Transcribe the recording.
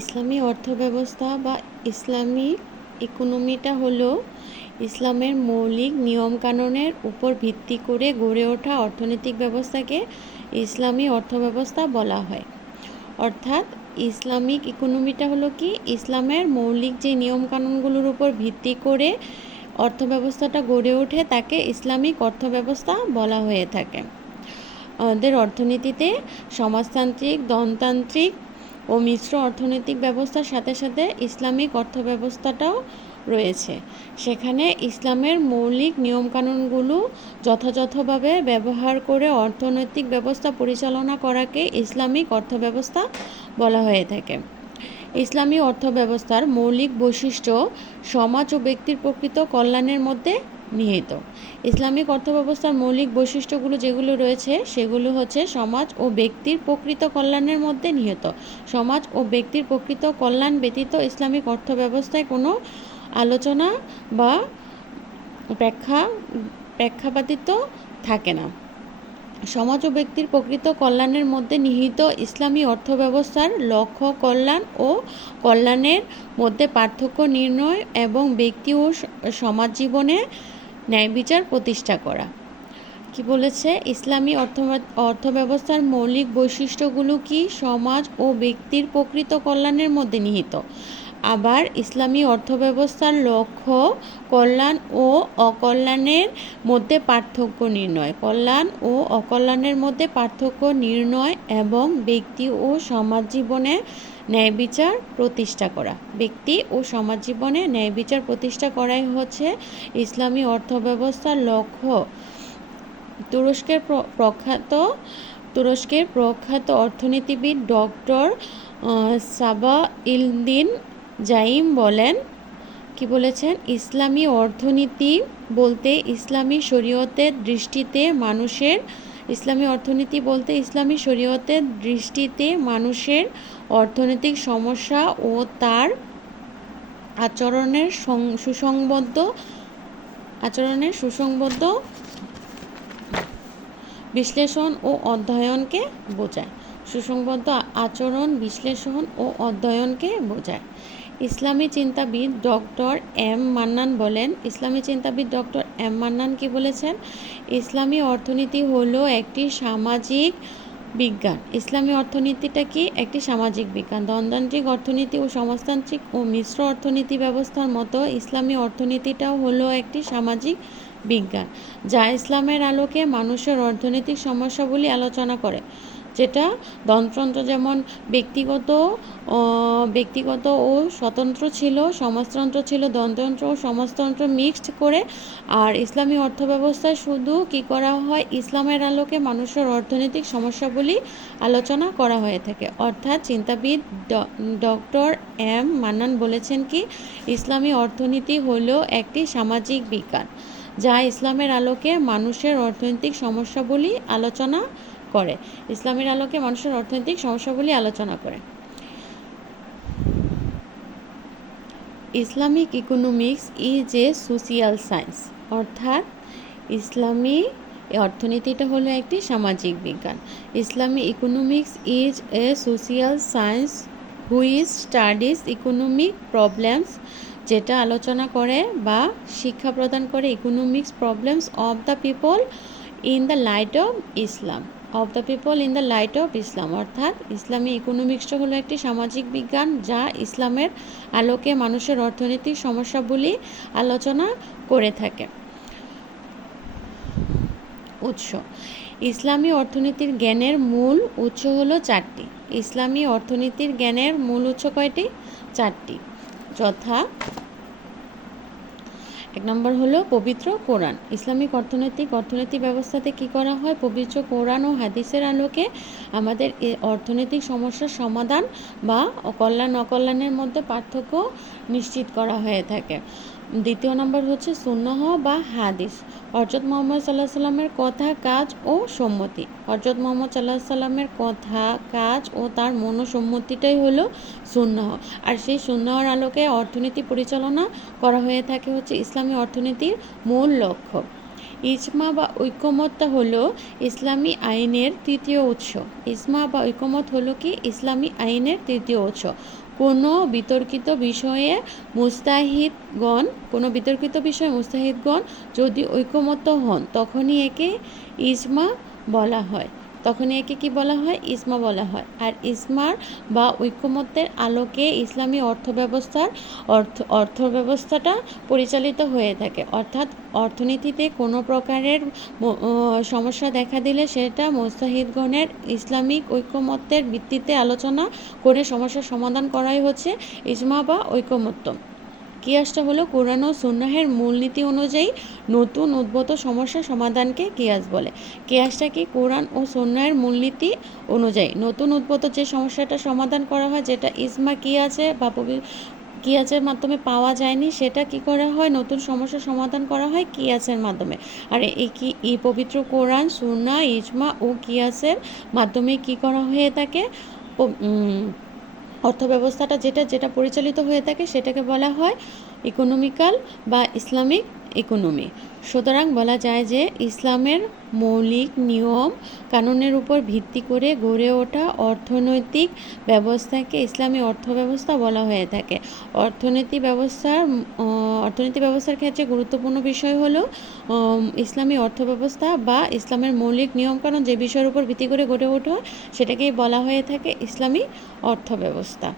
ইসলামী অর্থব্যবস্থা বা ইসলামী ইকোনমিটা হলো ইসলামের মৌলিক নিয়মকানুনের উপর ভিত্তি করে গড়ে ওঠা অর্থনৈতিক ব্যবস্থাকে ইসলামী অর্থব্যবস্থা বলা হয়। অর্থাৎ ইসলামিক ইকোনমিটা হলো কি? ইসলামের মৌলিক যে নিয়মকানুনগুলোর উপর ভিত্তি করে অর্থব্যবস্থাটা গড়ে ওঠে তাকে ইসলামিক অর্থব্যবস্থা বলা হয়ে থাকে। আমাদের অর্থনীতিতে সমাজতান্ত্রিক দনতান্ত্রিক ও মিশ্র অর্থনৈতিক ব্যবস্থার সাথে সাথে ইসলামিক অর্থব্যবস্থাটাও রয়েছে। সেখানে ইসলামের মৌলিক নিয়মকানুনগুলো যথাযথভাবে ব্যবহার করে অর্থনৈতিক ব্যবস্থা পরিচালনা করাকে ইসলামিক অর্থব্যবস্থা বলা হয়ে থাকে। ইসলামী অর্থব্যবস্থার মৌলিক বৈশিষ্ট্য সমাজ ও ব্যক্তির প্রকৃত কল্যাণের মধ্যে নিহিত। ইসলামিক অর্থব্যবস্থার মৌলিক বৈশিষ্ট্যগুলো যেগুলো রয়েছে, সেগুলো হচ্ছে সমাজ ও ব্যক্তির প্রকৃত কল্যাণের মধ্যে নিহিত। সমাজ ও ব্যক্তির প্রকৃত কল্যাণ ব্যতীত ইসলামিক অর্থব্যবস্থায় কোনো আলোচনা বা প্রেক্ষা, প্রেক্ষাপাতিত্ব থাকে না। সমাজ ও ব্যক্তির প্রকৃত কল্যাণের মধ্যে নিহিত ইসলামী অর্থব্যবস্থার লক্ষ্য, কল্যাণ ও কল্যাণের মধ্যে পার্থক্য, নির্ণয় এবং ব্যক্তি ও সমাজ জীবনে ন্যায় বিচার প্রতিষ্ঠা করা। কি বলেছে? ইসলামী অর্থ অর্থব্যবস্থার মৌলিক বৈশিষ্ট্যগুলো কি সমাজ ও ব্যক্তির প্রকৃত কল্যাণের মধ্যে নিহিত? আবার ইসলামী অর্থব্যবস্থার লক্ষ্য কল্যাণ ও অকল্যাণের মধ্যে পার্থক্য নির্ণয়। কল্যাণ ও অকল্যাণের মধ্যে পার্থক্য নির্ণয় এবং ব্যক্তি ও সমাজ জীবনে ন্যায় বিচার প্রতিষ্ঠা করা। ব্যক্তি ও সমাজ জীবনে ন্যায় বিচার প্রতিষ্ঠা করাই হচ্ছে ইসলামী অর্থব্যবস্থার লক্ষ্য। তুরস্কের প্রখ্যাত তুরস্কের প্রখ্যাত অর্থনীতিবিদ ডক্টর সাবা ইলদিন জাইম বলেন, কি বলেছেন? ইসলামী অর্থনীতি বলতে ইসলামী শরীয়তের দৃষ্টিতে মানুষের, ইসলামী অর্থনীতি বলতে ইসলামী শরীয়তের দৃষ্টিতে মানুষের অর্থনৈতিক সমস্যা ও তার আচরণের সুসংবদ্ধ আচরণের সুসংবদ্ধ বিশ্লেষণ ও অধ্যয়নকে বোঝায়। সুসংবদ্ধ আচরণ বিশ্লেষণ ও অধ্যয়নকে বোঝায়। ইসলামী চিন্তাবিদ ডক্টর এম মান্নান বলেন, ইসলামী চিন্তাবিদ ডক্টর এম মান্নান কি বলেছেন? ইসলামী অর্থনীতি হলো একটি সামাজিক বিজ্ঞান। ইসলামী অর্থনীতিটা কি একটি সামাজিক বিজ্ঞান? দ্বন্দ্বান্ত্রিক অর্থনীতি ও সমাজতান্ত্রিক ও মিশ্র অর্থনীতি ব্যবস্থার মতো ইসলামী অর্থনীতিটাও হলো একটি সামাজিক বিজ্ঞান, যা ইসলামের আলোকে মানুষের অর্থনৈতিক সমস্যাগুলি আলোচনা করে। যেটা দন্তন্ত্র যেমন ব্যক্তিগত ব্যক্তিগত ও স্বতন্ত্র ছিল, সমাজতন্ত্র ছিল দন্তন্ত্র ও সমাজতন্ত্র মিক্সড করে, আর ইসলামী অর্থব্যবস্থায় শুধু কি করা হয়? ইসলামের আলোকে মানুষের অর্থনৈতিক সমস্যাগুলি আলোচনা করা হয়ে থাকে। অর্থাৎ চিন্তাবিদ ডক্টর এম মান্নান বলেছেন কি, ইসলামী অর্থনীতি হল একটি সামাজিক বিজ্ঞান, যা ইসলামের আলোকে মানুষের অর্থনৈতিক সমস্যাগুলি আলোচনা করে। ইসলামের আলোকে মানুষের অর্থনৈতিক সমস্যাগুলি আলোচনা করে। Islamic economics is a social science. অর্থাৎ ইসলামী অর্থনীতিটা হলো একটি সামাজিক বিজ্ঞান। ইসলামী economics is a social science which studies economic problems, যেটা আলোচনা করে বা শিক্ষা প্রদান করে economics problems of the people in the light of Islam. Of the people in the light of Islam অর্থাৎ ইসলামী ইকোনমিক্সটা হলো একটি সামাজিক বিজ্ঞান যা ইসলামের আলোকে মানুষের অর্থনৈতিক সমস্যাগুলি আলোচনা করে থাকে। উৎস, ইসলামী অর্থনীতির জ্ঞানের মূল উৎস হলো চারটি। ইসলামী অর্থনীতির জ্ঞানের মূল উৎস কয়টি? চারটি। যথা এক নম্বর হলো পবিত্র কোরআন। ইসলামিক অর্থনৈতিক অর্থনৈতিক ব্যবস্থাতে কি করা হয়? পবিত্র কোরআন ও হাদিসের আলোকে আমাদের অর্থনৈতিক সমস্যার সমাধান বা কল্যাণ অকল্যাণের মধ্যে পার্থক্য নিশ্চিত করা হয়ে থাকে। দ্বিতীয় নম্বর হচ্ছে সুন্নহ বা হাদিস। হরজত মোহাম্মদ সাল্লাহ সাল্লামের কথা, কাজ ও সম্মতি। হরজত মোহাম্মদ সাল্লাহ সাল্লামের কথা, কাজ ও তার মনোসম্মতিটাই হলো সুন্নহ। আর সেই সুন্নহর আলোকে অর্থনীতি পরিচালনা করা হয়ে থাকে হচ্ছে ইসলামী অর্থনীতির মূল লক্ষ্য। ইসমা বা ঐক্যমতটা হলো ইসলামী আইনের তৃতীয় উৎস। ইসমা বা ঐক্যমত হলো কি? ইসলামী আইনের তৃতীয় উৎস। কোনো বিতর্কিত বিষয়ে মুস্তাহিদগণ, কোনো বিতর্কিত বিষয়ে মুস্তাহিদগণ যদি ঐকমত্য হন, তখনই একে ইজমা বলা হয়। তখনই একে কি বলা হয়? ইসমা বলা হয়। আর ইসমার বা ঐকমত্যের আলোকে ইসলামী অর্থব্যবস্থার অর্থ, অর্থব্যবস্থাটা পরিচালিত হয়ে থাকে। অর্থাৎ অর্থনীতিতে কোনো প্রকারের সমস্যা দেখা দিলে সেটা মুস্তাহিদগণের ইসলামিক ঐকমত্যের ভিত্তিতে আলোচনা করে সমস্যার সমাধান করাই হচ্ছে ইজমা বা ঐকমত্য। কিয়াসটা হলো কোরআন ও সুন্নাহের মূলনীতি অনুযায়ী নতুন উদ্ভূত সমস্যা সমাধানকে কিয়াস বলে। কিয়াসটা কি কোরআন ও সুন্নাহের মূলনীতি অনুযায়ী নতুন উদ্ভূত যে সমস্যাটা সমাধান করা হয়, যেটা ইসমা কিয়াসে বা কিয়াসের মাধ্যমে পাওয়া যায়নি, সেটা কি করা হয়? নতুন সমস্যা সমাধান করা হয় কিয়াসের মাধ্যমে। আর এই কি, এই পবিত্র কোরআন সুন্না ইজমা ও কিয়াসের মাধ্যমে কি করা হয়ে থাকে? অর্থব্যবস্থাটা যেটা যেটা পরিচালিত হয়ে থাকে সেটাকে বলা হয় ইকোনমিক্যাল বা ইসলামিক ইকোনমি সুতরাং বলা যায় যে ইসলামের মৌলিক নিয়ম কানুনের উপর ভিত্তি করে গড়ে ওঠা অর্থনৈতিক ব্যবস্থাকে ইসলামী অর্থব্যবস্থা বলা হয়ে থাকে। অর্থনীতি ব্যবস্থার অর্থনীতি ব্যবস্থার ক্ষেত্রে গুরুত্বপূর্ণ বিষয় হলো ইসলামী অর্থব্যবস্থা বা ইসলামের মৌলিক নিয়মকানুন যে বিষয়ের উপর ভিত্তি করে গড়ে ওঠা, সেটাকেই বলা হয়ে থাকে ইসলামী অর্থব্যবস্থা।